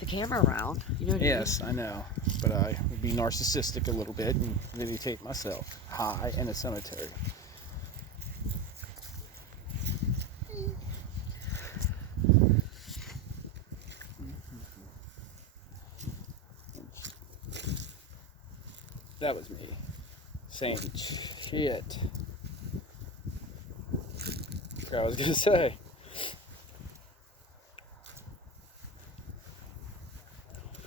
The camera around. You know what Yes, I know. But I would be narcissistic a little bit and videotape myself high in a cemetery. That was me saying shit. Forgot what I was gonna say.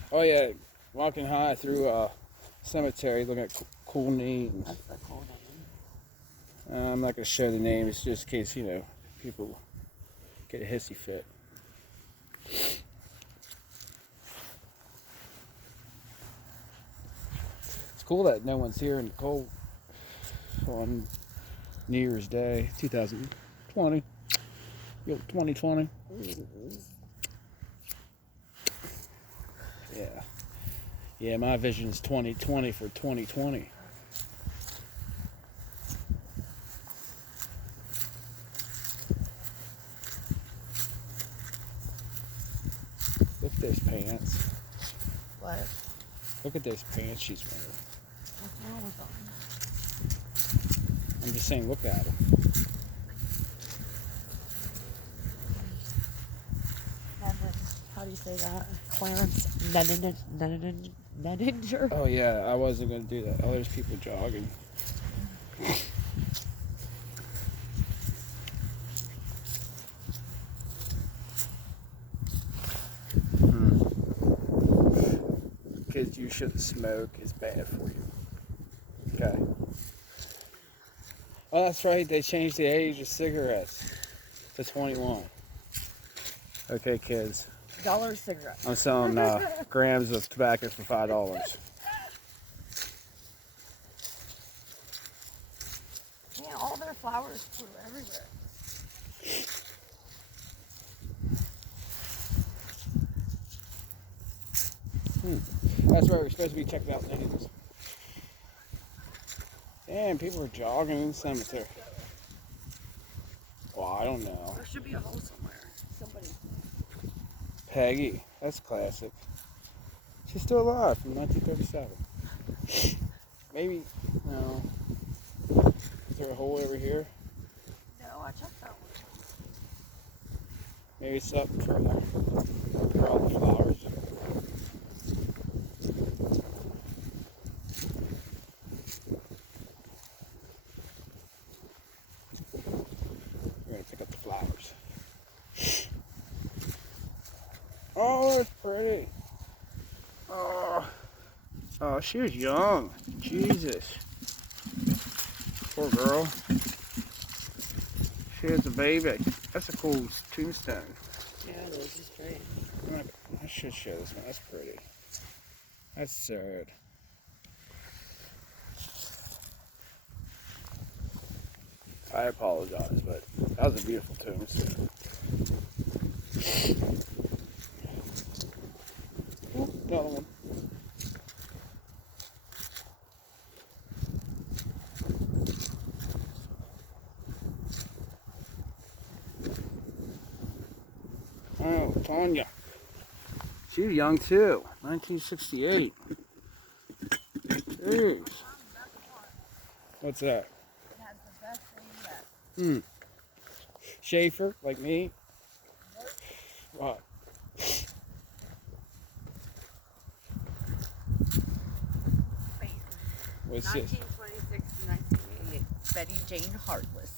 Oh yeah, walking high through a cemetery, looking at cool names. That's the cool name. I'm not gonna show the names just in case people get a hissy fit. It's cool that no one's here in the cold on New Year's Day, 2020. 2020. Yeah. Yeah, my vision is 2020 for 2020. Look at those pants. What? Look at those pants she's wearing. What's wrong with them? I'm just saying, look at them. How do you say that? Clarence Nedinger? Oh yeah, I wasn't gonna do that. Oh, there's people jogging. Kids, you shouldn't smoke. It's bad for you. Okay. Oh, that's right. They changed the age of cigarettes to 21. Okay, kids. $1 cigarette. I'm selling grams of tobacco for $5. Yeah, all their flowers flew everywhere. That's right. We're supposed to be checking out names. Damn, people are jogging in the cemetery. Well, I don't know. There should be a hole somewhere. Somebody. Peggy. That's classic. She's still alive from 1937. Maybe, no. Is there a hole over here? No, I checked that one. Maybe it's up further. For all the flowers. We're going to pick up the flowers. Oh, that's pretty. Oh, she was young. Jesus. Poor girl. She has a baby. That's a cool tombstone. Yeah, this is great. I should show this one. That's pretty. That's sad. I apologize, but that was a beautiful tombstone. Oop, another one. Oh, Tanya. She was young too. 1968. Jeez. What's that? It has the best thing yet. Schaefer, like me? What? What's this? 1926 to 1988. Betty Jane Heartless.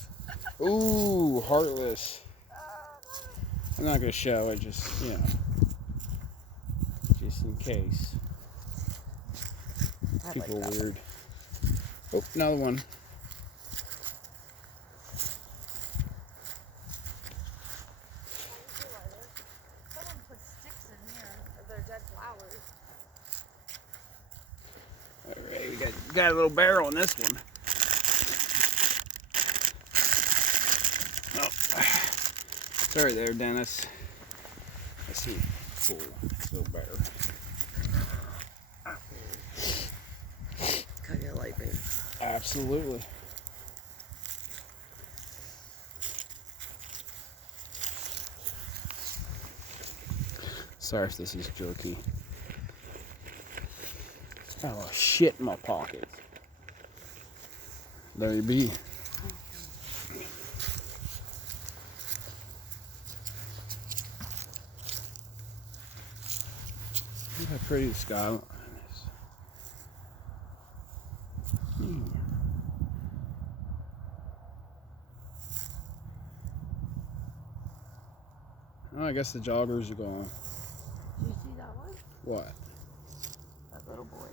Ooh, Heartless. I'm not gonna show it, just just in case. People are weird. Oh, another one. Someone put sticks in here of their dead flowers. Alright, we got a little barrel in this one. Oh, sorry there, Dennis. I see. Cool. Little barrel. Cut your light, babe. Absolutely. Sorry if this is jerky. Oh, shit in my pocket. There you be. Look how pretty the skyline is. Oh, I guess the joggers are gone. Did you see that one? What? That little boy.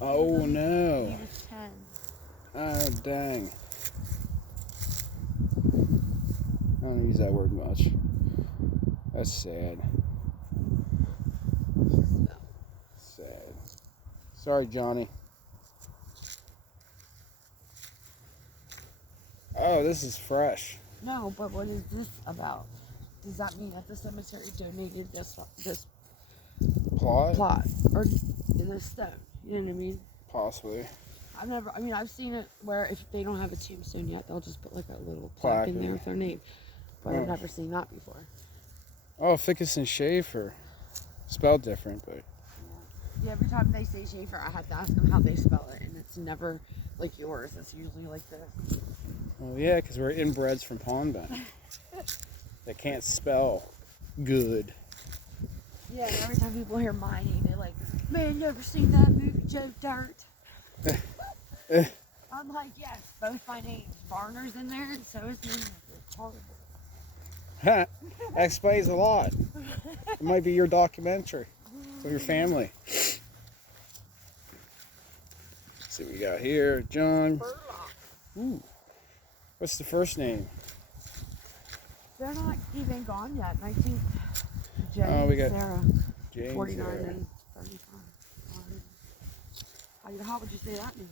Oh, He no. was 10. Oh, dang. I don't use that word much. That's sad. Sad. Sorry, Johnny. Oh, this is fresh. No, but what is this about? Does that mean that the cemetery donated this Plot? plot or this stone? You know what I mean? Possibly. I've seen it where if they don't have a tombstone yet, they'll just put like a little plaque in there with their name. But I've never seen that before. Oh, Fickus and Schaefer. Spelled different, but. Yeah, every time they say Schaefer, I have to ask them how they spell it, and it's never like yours. It's usually like this. Well, yeah, because we're inbreds from Pondbend. They can't spell good. Yeah, and every time people hear my name, they're like, "Man, you ever seen that movie, Joe Dirt?" I'm like, yes, both my names. Barner's in there, and so is me. It's horrible. That explains a lot. It might be your documentary of your family. Let's see what we got here. John. Ooh. What's the first name? They're not even gone yet. 19th. Jay, Oh, we got Sarah. James 49 there. and 35. How would you say that name?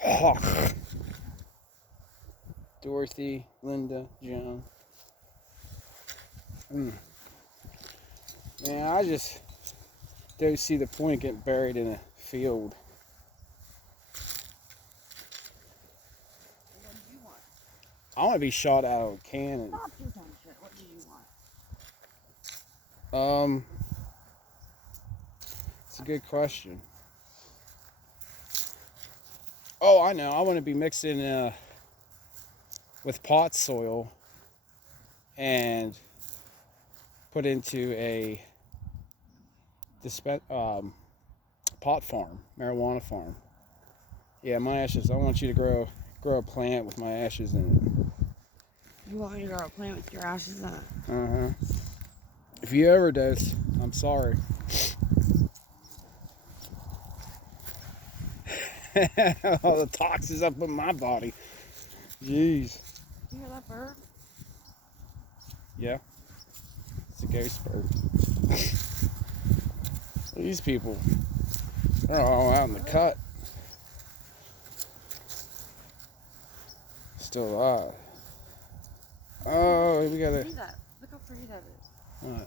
Hawk. Dorothy, Linda, Joan. Man, I just don't see the point of getting buried in a field. What do you want? I want to be shot out of a cannon. Stop your dumb shit. What do you want? It's a good question. Oh, I know. I want to be mixed in with pot soil and put into a pot farm, marijuana farm. Yeah, my ashes. I want you to grow a plant with my ashes in it. You want me to grow a plant with your ashes in it? Uh-huh. If you overdose, I'm sorry. All the toxins up in my body. Jeez. Do you hear that bird? Yeah. It's a ghost bird. These people, they're all out in the cut. Still alive. Oh, we got a. See that? Look how pretty that is. What?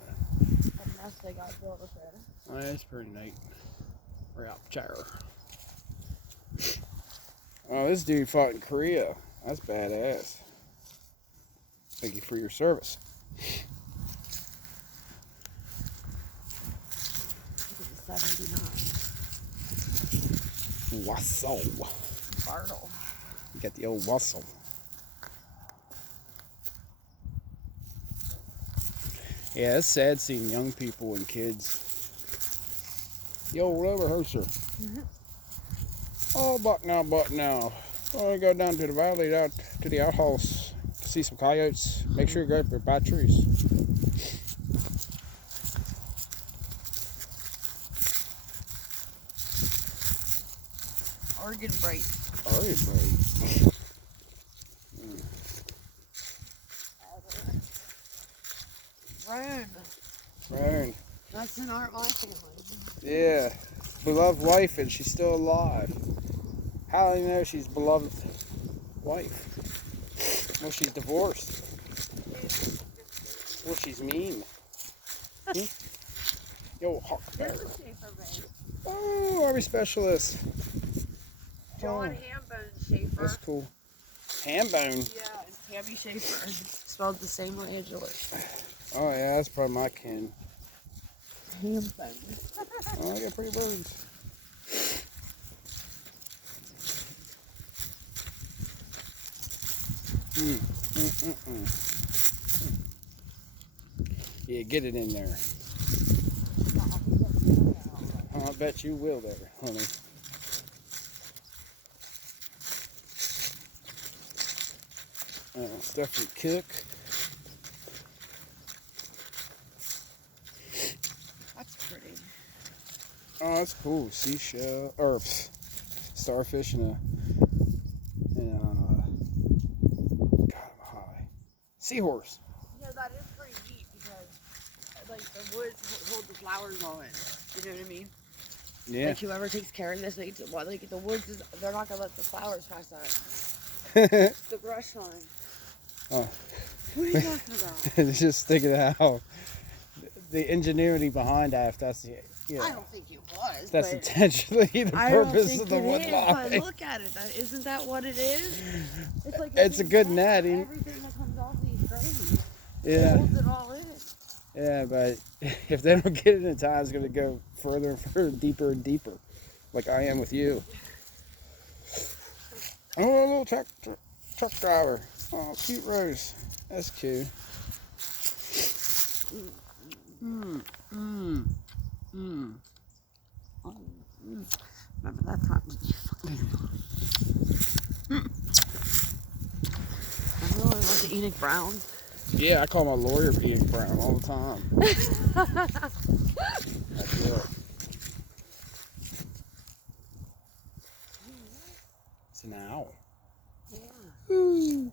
That nest they got built up there. Oh, that's pretty neat. We're out chair. Oh, this dude fought in Korea. That's badass. Thank you for your service. Look at the 79. Wassel. Bartle. You got the old wassel. Yeah, it's sad seeing young people and kids. The old rehearser. Oh, buck now. Oh, I go down to the valley, out to the outhouse to see some coyotes. Make sure you grab your batteries. Oregon Bright. Oregon Bright. Roan. That's in my family. Yeah. Beloved wife, and she's still alive. How do you know she's beloved wife? Well, she's divorced. Well, she's mean. Yo, Hawk. Oh, Army specialist. John Hambone Schaefer. That's cool. Hambone. Yeah, and Tammy Schaefer. Spelled the same way as yours. Oh yeah, that's probably my kin. tame things. Oh, I got pretty birds. Yeah, get it in there. I bet you will there, honey. Stuff you cook. That's pretty. Oh, that's cool. Seashell or starfish and a God, I'm high. Seahorse. Yeah, that is pretty neat because like the woods hold the flowers all in. You know what I mean? Yeah. Like whoever takes care of this, like the woods they're not gonna let the flowers pass that. The brush line. Oh. What are you talking about? Just thinking of how the ingenuity behind that. If that's the I don't think it was. That's but intentionally the purpose of the wood is, line. but look at it. Isn't that what it is? It's like It's a good netting. Everything that comes off these grains. Yeah. It holds it all in. Yeah, but if they don't get it in time, it's going to go further and further, deeper and deeper, like I am with you. Oh, a little truck driver. Oh, cute Rose. That's cute. Remember that time? I really want to Enoch Brown. Yeah, I call my lawyer Enoch Brown all the time. That's it. It's an owl. Yeah. Ooh.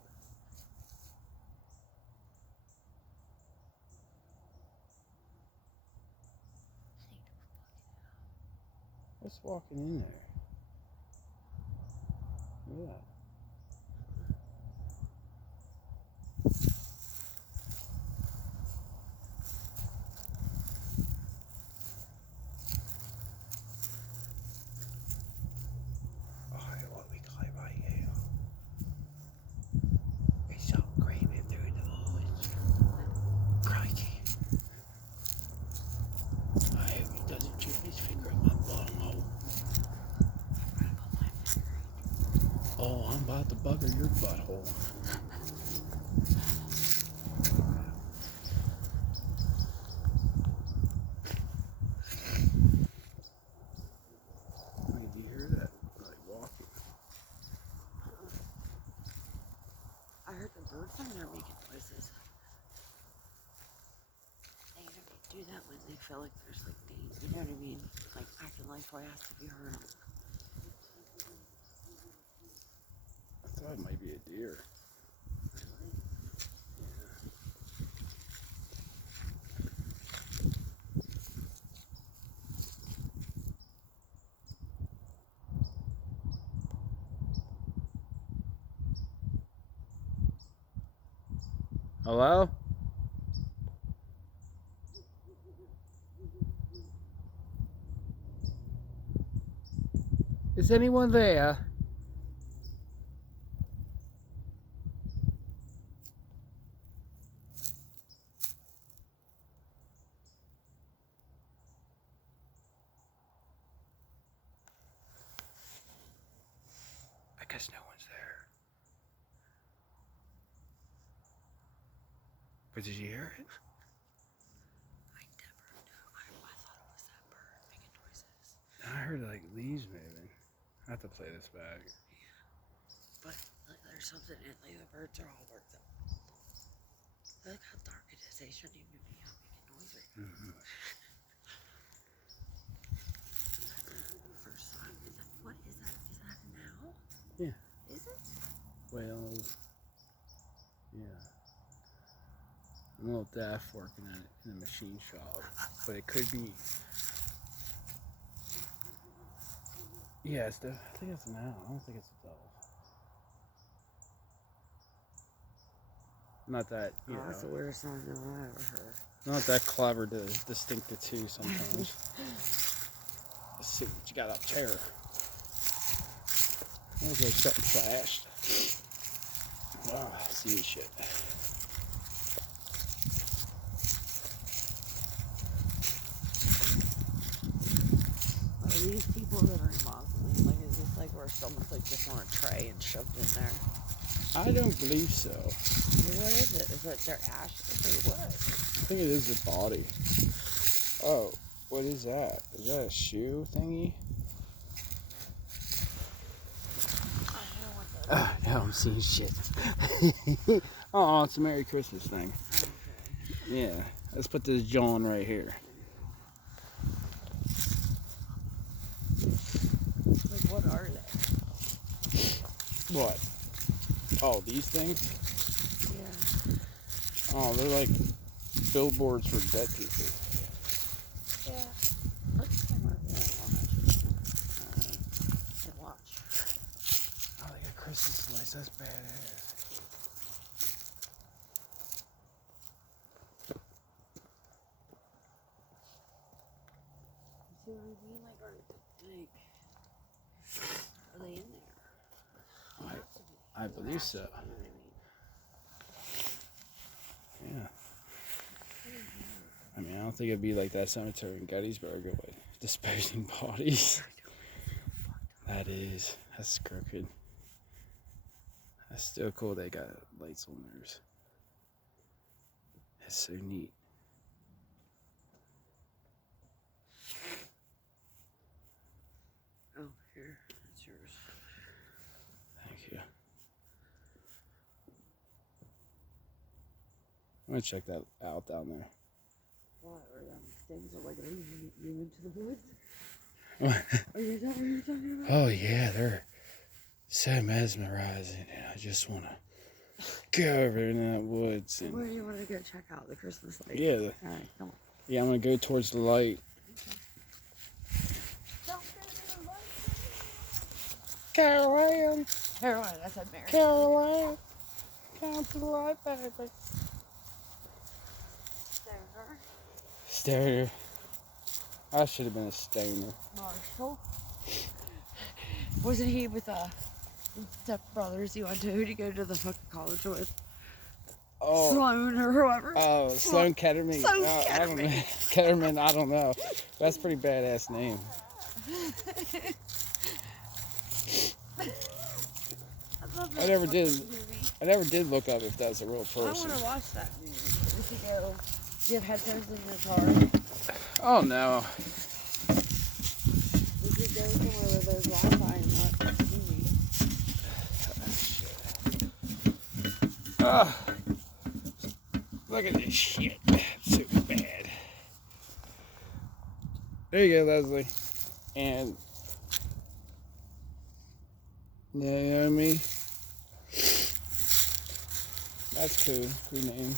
What's walking in there? Look at that. Oh, I'm about to bugger your butthole. Did you hear that? Like walking. I heard the birds in there making noises. They do that when they feel like there's like danger. You know what I mean? Like acting like I asked if you heard them. I thought it might be a deer. Hello? Is anyone there? I guess no one's there. But did you hear it? I never knew. I thought it was that bird making noises. I heard like leaves moving. I have to play this back. Yeah. But like, there's something in like the birds are all worked up. Look how dark it is. They shouldn't even be out making noise right now. Mm-hmm. First time. What is that? Is that an owl? Yeah. Is it? Well, yeah. I'm a little deaf working at it in a machine shop, but it could be. Yeah, I think it's an owl. I don't think it's a dove. Not that, you know. That's the weirdest sound I've ever heard. Not that clever to distinct the two sometimes. Let's see what you got up there. There's like something flashed. Oh, see shit. these people that are in mausoleum, like, is this like where someone's like just on a tray and shoved in there? I don't believe so. What is it? Is it their ashes or what? I think it is the body. Oh, what is that? Is that a shoe thingy? I don't know what that is. Yeah, I'm seeing shit. Oh, it's a Merry Christmas thing. Okay. Yeah, let's put this John right here. Like, what are they? What? Oh, these things? Yeah. Oh, they're like billboards for dead people. Yeah. Let's come over there and watch. Oh, they got Christmas lights. That's badass. See what I mean? Like, are they in there? I believe so. Yeah. I mean, I don't think it'd be like that cemetery in Gettysburg, like disposing bodies. That's crooked. That's still cool. They got lights on theirs. That's so neat. Oh, here. It's yours. Thank you. I'm gonna check that out down there. What? Or things are like leading you into the woods? What? Are you that what you're talking about? Oh yeah, they're so mesmerizing, and I just want to go over in that woods. And Where do you want to go check out the Christmas lights? yeah, All right, come on. yeah, I'm gonna go towards the light. Don't go to the light. Caroline, Caroline, I said Mary. Caroline, come to the light, baby. Stoner. Stoner. I should have been a stoner. Marshall. Wasn't he with Step Brothers? You went to who did you go to the fucking college with? Oh, Sloan or whoever. oh, Sloan Ketterman. Sloan I don't know. Ketterman. Ketterman, I don't know. That's a pretty badass name. I never did. I never did look up if that's a real I person. want to watch that movie. Did you go? Do you have headphones in your car? Oh no. We could go somewhere where there's Wi-Fi and watch the movie. Look at this shit. It's so bad. There you go, Leslie. And Naomi. That's cool. Cool name.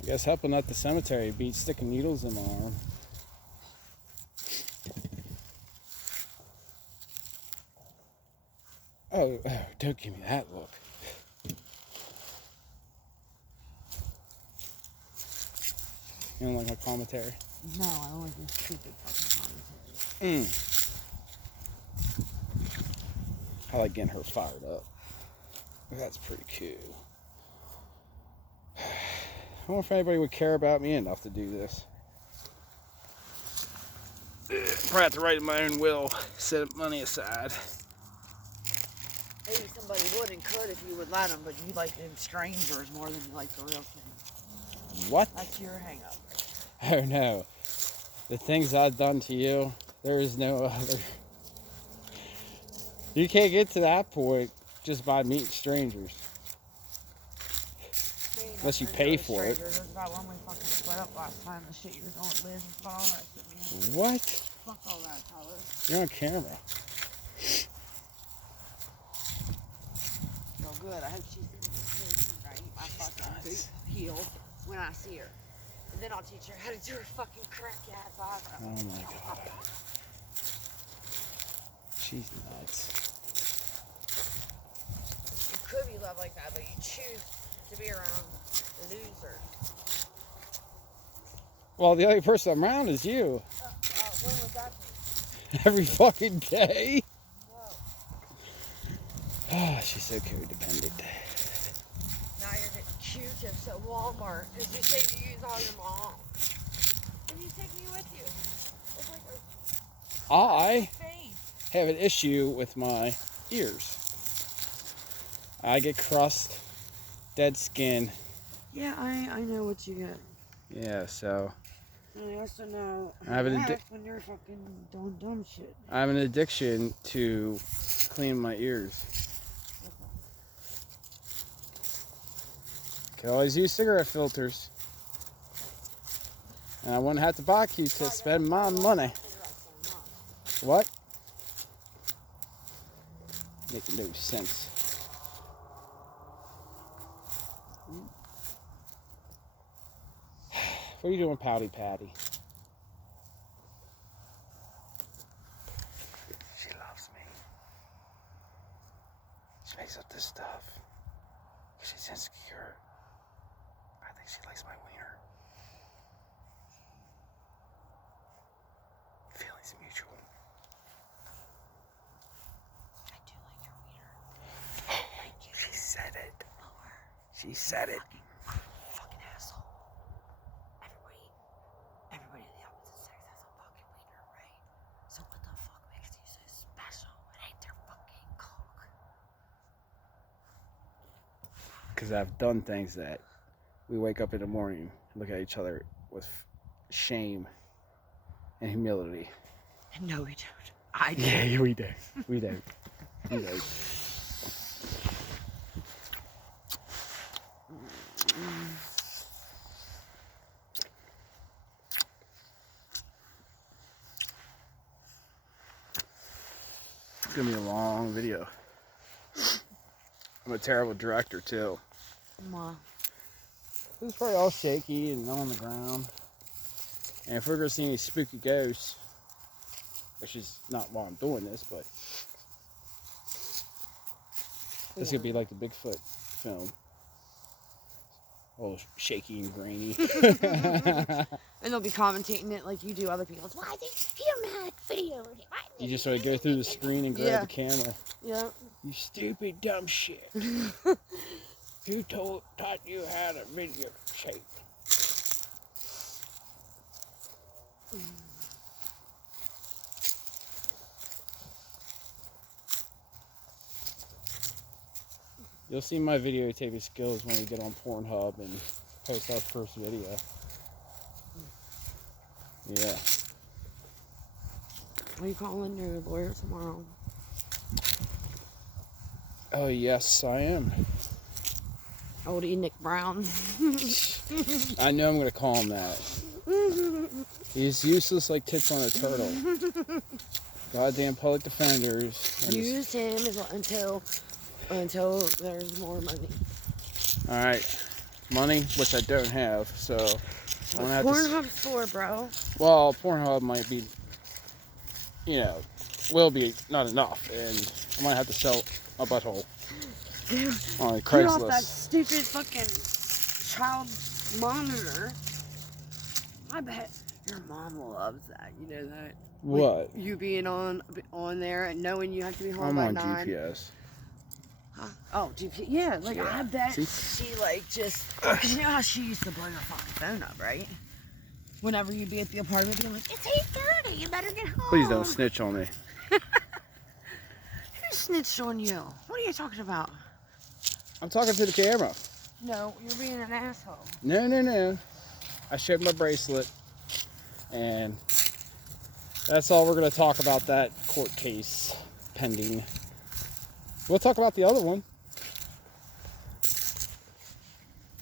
I guess helping at the cemetery beats sticking needles in my arm. Oh, don't give me that look. You don't like my commentary? No, I don't like this stupid fucking commentary. I like getting her fired up. That's pretty cool. I wonder if anybody would care about me enough to do this. Probably have to write in my own will, set money aside. Maybe somebody would and could if you would let them, but you like them strangers more than you like the real thing. What? That's your hang up. Oh no. The things I've done to you, there is no other. You can't get to that point just by meeting strangers. Unless you pay for it. There's about when we fucking split up last time, the shit you were doing with Liz and all that shit, man. What? Fuck all that, Tyler. You're on camera. No good. I hope she's gonna eat my fucking boot heel when I see her. And then I'll teach her how to do her fucking crack ass eyebrows. Oh my god. She's nuts. You could be loved like that, but you choose to be around a loser. Well, the only person I'm around is you. When was that? Every fucking day. Whoa. Oh, she's so codependent. Now you're getting Q-tips at Walmart because you say you use all your mom. And you take me with you. It's like I face. have an issue with my ears. I get crust, dead skin. Yeah, I know what you get. Yeah, so And I also know I have an when you're fucking doing dumb shit. I have an addiction to clean my ears. Could always use cigarette filters. And I wouldn't have to buy Q-tips, to spend my money. What? Making no sense. What are you doing, Pouty Patty? She loves me. She makes up this stuff. She's insecure. I think she likes my wiener. Feelings mutual. I do like your wiener. Thank you. She said it. Lower. She said it. Fucking asshole. Everybody of the opposite sex has a fucking wiener, right? So what the fuck makes you so special? It ain't their fucking cock. Because I've done things that we wake up in the morning and look at each other with shame and humility. No, we don't. I do. Yeah, we do. We do. We do. It's gonna be a long video. I'm a terrible director too. Ma. It's probably all shaky and on the ground. And if we're gonna see any spooky ghosts, which is not why I'm doing this, but this could be like the Bigfoot film. All shaky and grainy. And they'll be commentating it like you do other people's. Why they you're not video? You just sort of go through the screen and grab the camera. Yeah. You stupid dumb shit. Who taught you how to video shape? You'll see my videotaping skills when we get on Pornhub and post our first video. Yeah. Are you calling your lawyer tomorrow? Oh, yes, I am. Oldie Nick Brown. I know I'm going to call him that. He's useless like tits on a turtle. Goddamn public defenders. Use him until there's more money. Alright. Money, which I don't have, so I'm gonna have Pornhub's for, bro. Well, Pornhub might be, will be not enough, and I might have to sell a butthole on Get off that Craigslist. stupid fucking child monitor. I bet your mom loves that. You know that? What? You being on there and knowing you have to be home I'm by on 9. GPS. Huh? Oh, GPS. Yeah, like Yeah. I bet See? she like just. Cause you know how she used to blow your fucking phone up, right? Whenever you'd be at the apartment, being like, "It's 8:30. You better get home." Please don't snitch on me. Who snitched on you? What are you talking about? I'm talking to the camera. No, you're being an asshole. No. I showed my bracelet, and that's all we're going to talk about that court case pending. We'll talk about the other one.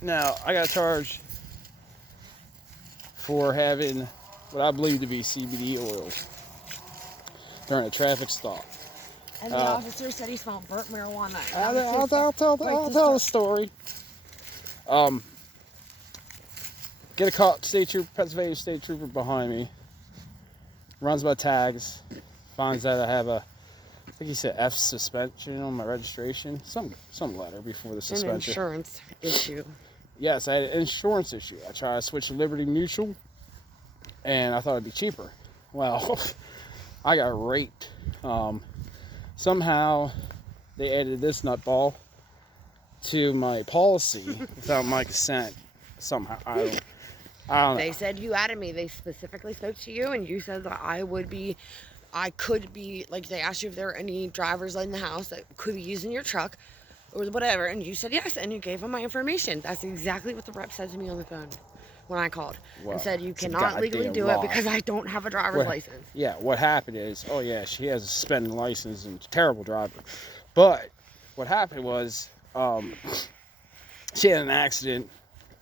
Now, I got charged for having what I believe to be CBD oils during a traffic stop. And the officer said he smelled burnt marijuana. I'll tell the story. Get a cop, Pennsylvania state trooper behind me. Runs my tags. Finds that I have I think he said F suspension on my registration. Some letter before the suspension. An insurance issue. Yes, I had an insurance issue. I tried to switch to Liberty Mutual, and I thought it'd be cheaper. Well, I got raped. Somehow, they added this nutball to my policy without my consent somehow. I don't know. They said you added me. They specifically spoke to you, and you said that I could be, like, they asked you if there were any drivers in the house that could be using your truck or whatever, and you said yes, and you gave them my information. That's exactly what the rep said to me on the phone when I called. Well, and said you it's a cannot legally goddamn do it lie. because I don't have a driver's license. Yeah, what happened is, oh yeah, she has a suspended license and terrible driver. But what happened was, she had an accident.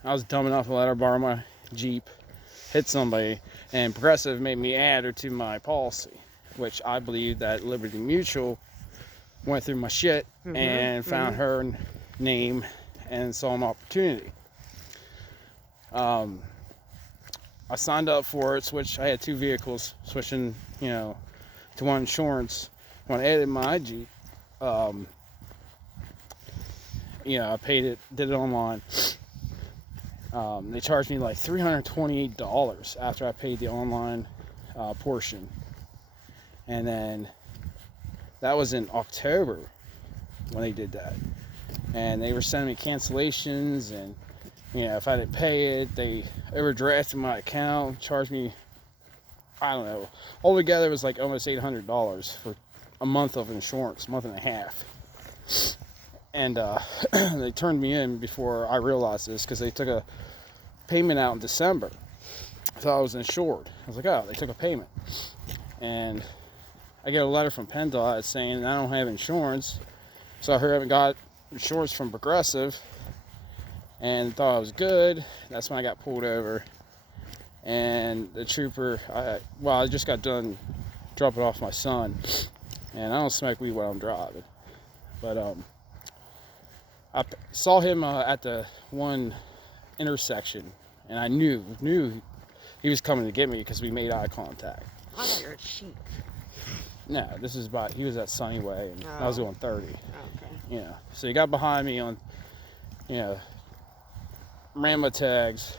I was dumb enough to let her borrow my Jeep, hit somebody, and Progressive made me add her to my policy, which I believe that Liberty Mutual went through my shit and found her name and saw an opportunity. I signed up for it, I had 2 vehicles, switching, to one insurance. When I added my Jeep, I paid it, did it online. They charged me like $328 after I paid the online portion. And then that was in October when they did that. And they were sending me cancellations, and if I didn't pay it, they overdrafted my account, charged me, I don't know, altogether it was like almost $800 for a month of insurance, month and a half. And they turned me in before I realized this, because they took a payment out in December. I thought I was insured. I was like, oh, they took a payment. And I get a letter from PennDOT saying I don't have insurance. So I heard I haven't got insurance from Progressive, and thought I was good. That's when I got pulled over. And the trooper, I just got done dropping off my son, and I don't smoke weed while I'm driving. But I saw him at the one intersection, and I knew he was coming to get me because we made eye contact. I thought you were a sheep. No, he was at Sunnyway, and I was going 30. Okay. So he got behind me on, ran my tags,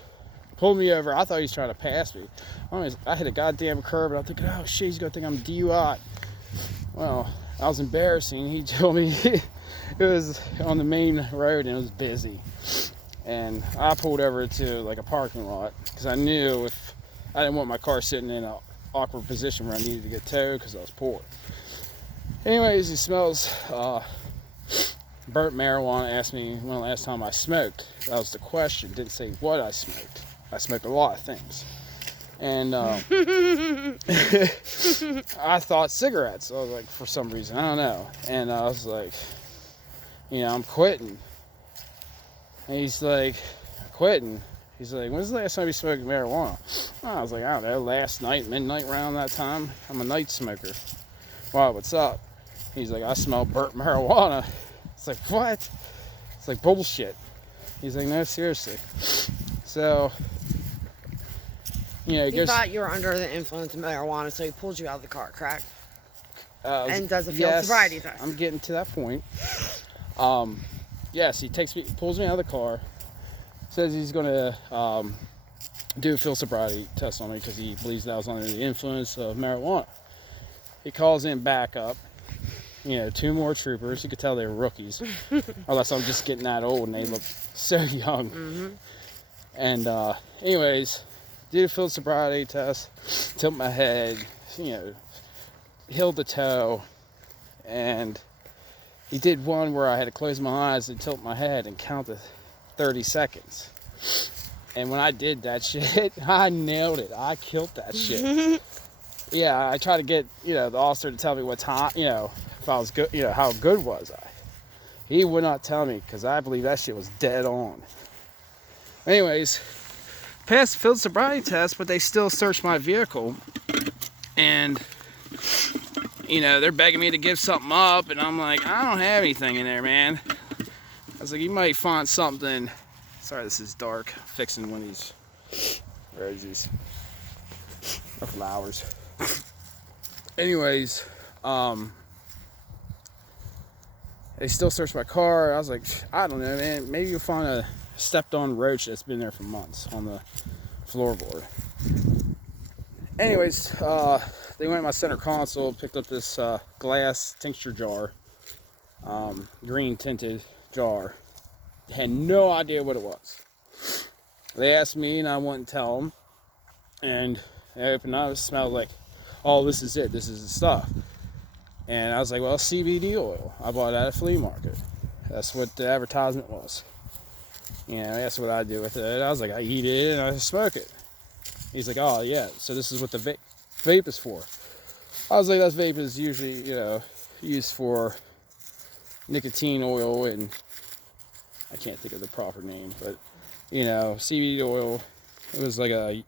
pulled me over. I thought he was trying to pass me. I hit a goddamn curb, and I'm thinking, oh shit, he's gonna think I'm DUI. Well, I was embarrassing. He told me it was on the main road and it was busy. And I pulled over to like a parking lot because I knew if I didn't want my car sitting in an awkward position where I needed to get towed because I was poor. Anyways, he smells burnt marijuana. Asked me when the last time I smoked. That was the question. Didn't say what I smoked. I smoked a lot of things. And I thought cigarettes. I was like, for some reason, I don't know. And I was like, I'm quitting. And he's like, quitting? He's like, when's the last time you smoked marijuana? I was like, I don't know, last night, midnight around that time. I'm a night smoker. Wow, what's up? He's like, I smell burnt marijuana. It's like, what? It's like bullshit. He's like, no, seriously. So, he thought you were under the influence of marijuana, so he pulled you out of the car, correct? And does a field sobriety test. I'm getting to that point. Yes, he pulls me out of the car, says he's gonna do a field sobriety test on me because he believes that I was under the influence of marijuana. He calls in backup, 2 more troopers. You could tell they were rookies, unless I'm just getting that old and they look so young. Mm-hmm. And anyways, did a field sobriety test, tilt my head, healed the toe, and he did one where I had to close my eyes and tilt my head and count to 30 seconds. And when I did that shit, I nailed it. I killed that shit. Yeah, I tried to get, the officer to tell me what time, if I was good, how good was I. He would not tell me because I believe that shit was dead on. Anyways, passed the field sobriety test, but they still searched my vehicle. And they're begging me to give something up, and I'm like, I don't have anything in there, man. I was like, you might find something. Sorry, this is dark. I'm fixing one of these roses or flowers. Anyways, they still searched my car. I was like, I don't know, man. Maybe you'll find a stepped-on roach that's been there for months on the floorboard. Anyways, they went to my center console, picked up this glass tincture jar. green tinted jar. Had no idea what it was. They asked me and I wouldn't tell them. And I opened up, it smelled like, oh, this is it. This is the stuff. And I was like, well, CBD oil. I bought it at a flea market. That's what the advertisement was. You know, that's what I do with it. I was like, I eat it and I smoke it. He's like, oh, yeah, so this is what the vape is for. I was like, that vape is usually, you know, used for nicotine oil and I can't think of the proper name, but, you know, CBD oil. It was like a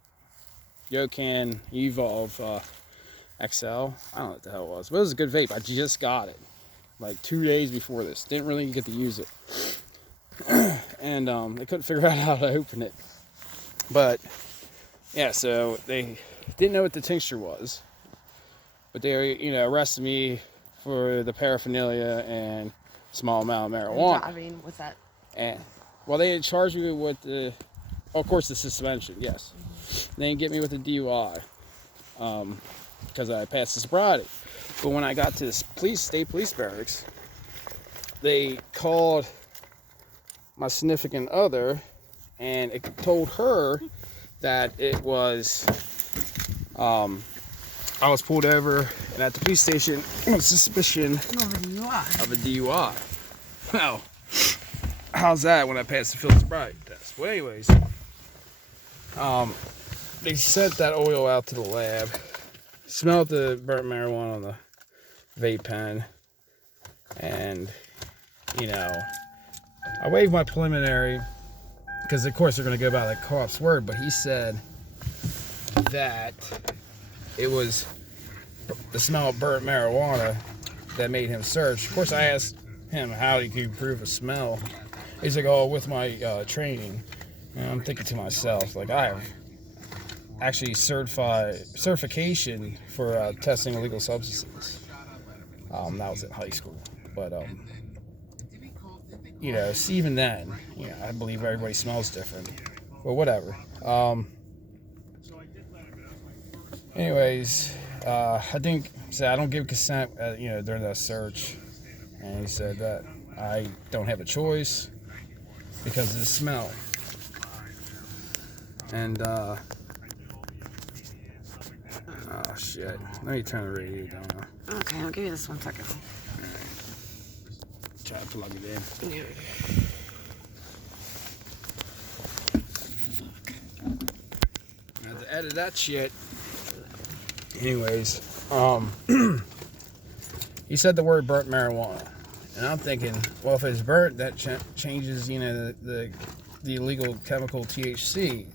Yocan Evolve XL. I don't know what the hell it was, but it was a good vape. I just got it like 2 days before this. Didn't really get to use it. And they couldn't figure out how to open it. But, yeah, so they didn't know what the tincture was. But they, you know, arrested me for the paraphernalia and small amount of marijuana. I mean, what's that? And, well, they had charged me with the, oh, of course, the suspension, yes. They didn't get me with the DUI because I passed the sobriety. But when I got to the state police barracks, they called my significant other and it told her that it was, I was pulled over and at the police station on suspicion of a DUI. Well, how's that when I passed the field sobriety test? Well, anyways, they sent that oil out to the lab, smelled the burnt marijuana on the vape pen, and, you know, I waived my preliminary because, of course, they're going to go by the cop's word, but he said that it was the smell of burnt marijuana that made him search. Of course, I asked him how he could prove a smell. He's like, oh, with my training. And I'm thinking to myself, like, I have actually certification for testing illegal substances. That was in high school. But, you know, even then, you know, I believe everybody smells different. But whatever. Anyways, I don't give consent, you know, during that search. And he said that I don't have a choice because of the smell. And, oh shit. Let me turn the radio down. Okay, I'll give you this 1 second. Try to plug it in. Yeah. I have to edit that shit. Anyways, he said the word burnt marijuana. And I'm thinking, well, if it's burnt, that changes, you know, the illegal chemical THC.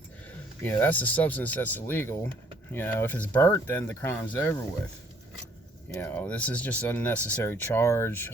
You know, that's the substance that's illegal. You know, if it's burnt, then the crime's over with. You know, this is just an unnecessary charge.